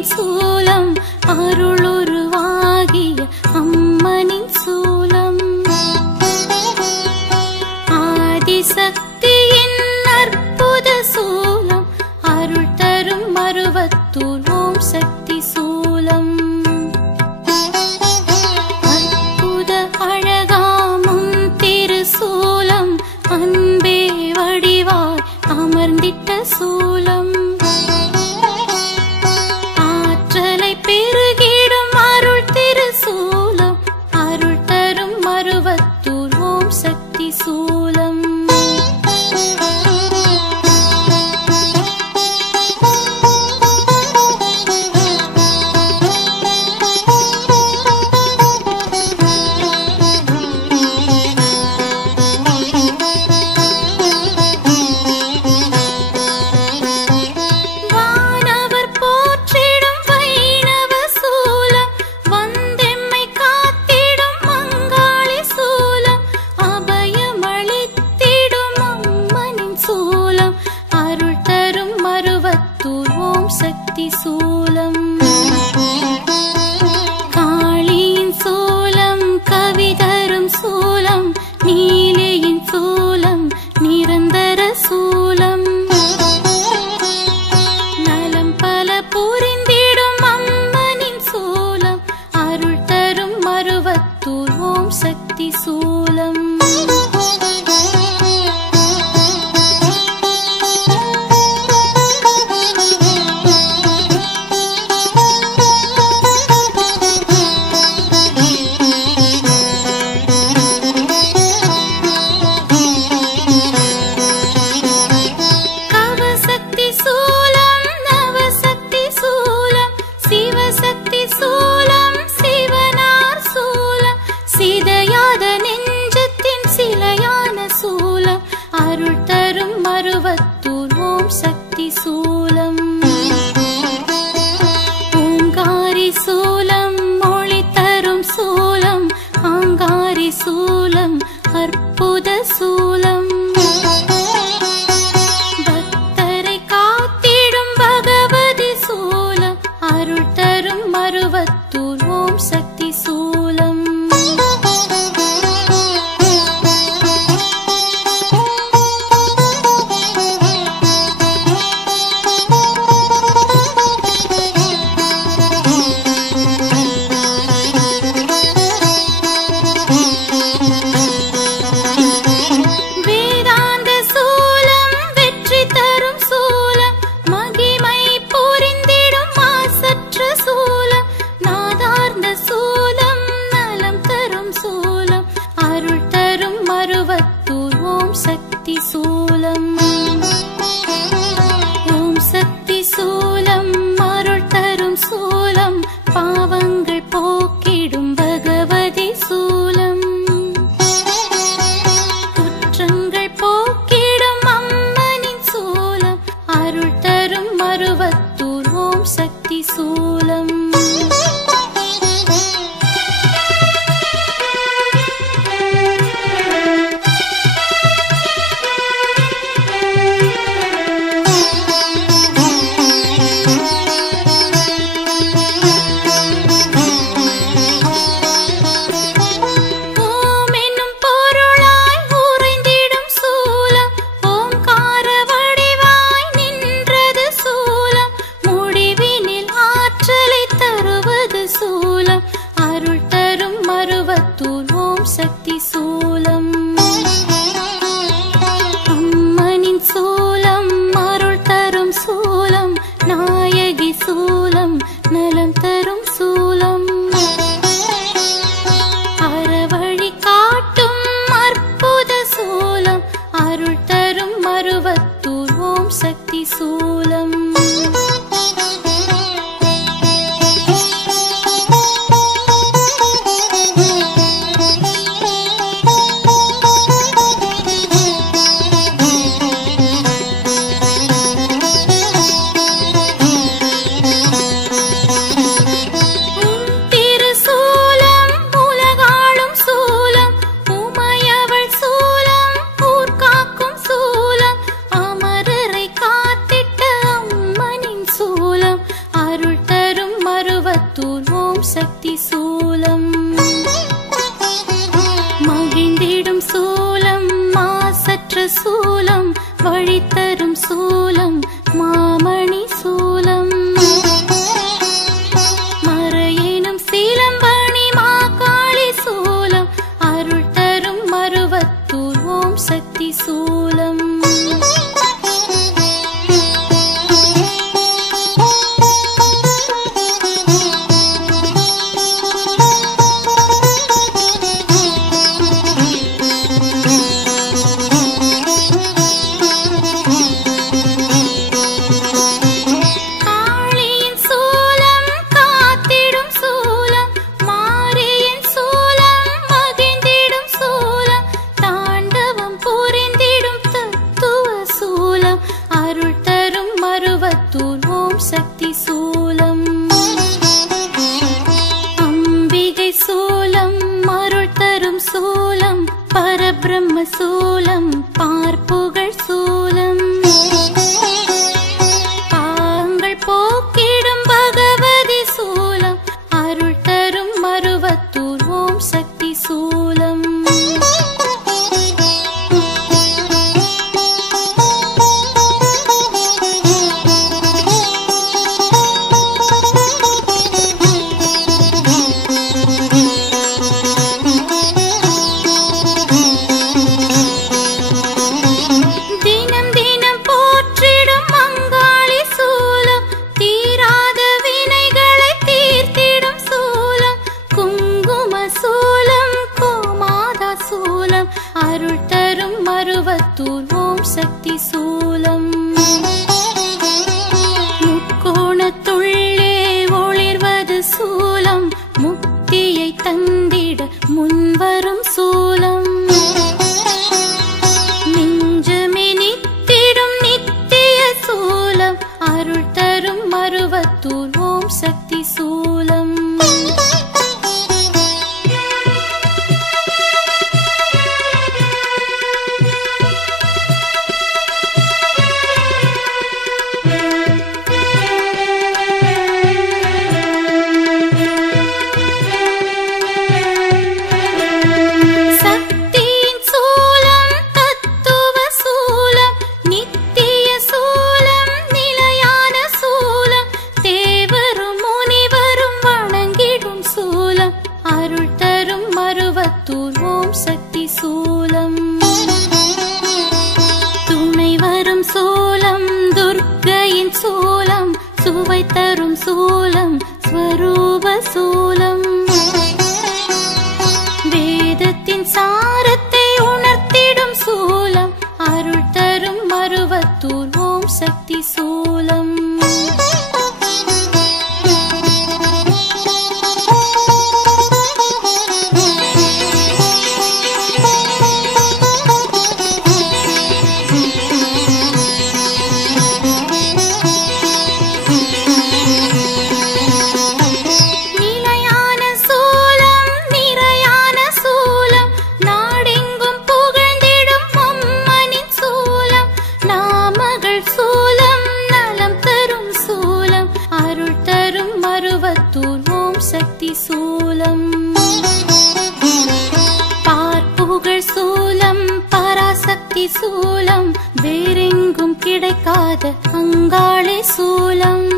காளியின் சூலம் அருளுருவாகிய அம்மனின் சூலம் ஆதிசக்தியின் அற்புத சூலம் அருள் தரும் மருவத்தூர் ஓம் சக்தி சூலம் அற்புத அழகாமும் திருசூலம் அன்பே வடிவாய் அமர்ந்திட்ட சூலம் ஆற்றலை பெருகிடும் அருள் திருசூலம் அருள் தரும் மருவத்தூர் ஓம் சக்தி சூலம் சக்தி சூலம் காளியின் சூலம் கவிதரும் சூலம் நீலியின் சூலம் நிரந்தர சூலம் நலம் பல புரிந்திடும் அம்மனின் சூலம் அருள் தரும் மருவத்தூர் ஓம் சக்தி சூலம் அருள் தரும் மருவத்தூர் ஓம் சக்தி சூலம் ஓங்காரி சூலம் மொழி தரும் சூலம் ஆங்காரி சூலம் அற்புத சூலம் பக்தரை காத்திடும் பகவதி சூலம் அருள் தரும் மருவத்தூர் ஓம் சக்தி சூலம் மருவத்தூர் ஓம் சக்தி சூலம் ஓம் சக்தி சூலம் அருள் தரும் சூலம் பாவங்கள் போக்கிடும் பகவதி சூலம் குற்றங்கள் போக்கிடும் அம்மனின் சூலம் அருள் தரும் மருவத்தூர் ஓம் சக்தி சூலம் சூலம் அருள் தரும் மருவத்தூர் ஓம் சக்தி சூலம் அம்மனின் சூலம் அருள் தரும் சூலம் நாயகி சூலம் நலம் தரும் சூலம் அறவழி காட்டும் அற்புத சூலம் அருள் தரும் மருவத்தூர் ஓம் சக்தி சூலம் வழித்தரும் சூலம் மாமணி சூலம் மறையேனும் சீலம்பணி மாகாளி சூலம் அருள் தரும் மருவத்தூர் ஓம் சக்தி சூலம் சக்தி சூலம் அம்பிகை சூலம் அருள் தரும் சூலம் பரபிரம்ம சூலம் பார்ப்புகழ் சூலம் பாங்கள் போக்கிடும் பகவதி சூலம் அருள் தரும் மருவத்தூர் ஓம் சக்தி சூலம் அருள் தரும் மருவத்தூர் ஓம் சக்தி சூலம் முக்கோணத்துள்ளே ஒளிர்வது சூலம் முக்தியை தந்திட முன்வரும் சூலம் நெஞ்சமே நித்திடும் நித்திய சூலம் அருள் தரும் மருவத்தூர் ஓம் சக்தி சூலம் அருள் தரும் மருவத்தூர் ஓம் சக்தி சூலம் துணை வரும் சூலம் துர்க்கையின் சூலம் சுவை தரும் சூலம் ஸ்வரூப சூலம் வேதத்தின் சாரத்தை உணர்த்திடும் சூலம் அருள் தரும் மருவத்தூர் ஓம் சக்தி சூலம் மருவத்தூர் ஓம் சக்தி சூலம் பார்ப்புகழ் சூலம் பராசக்தி சூலம் வேறெங்கும் கிடைக்காத அங்காளி சூலம்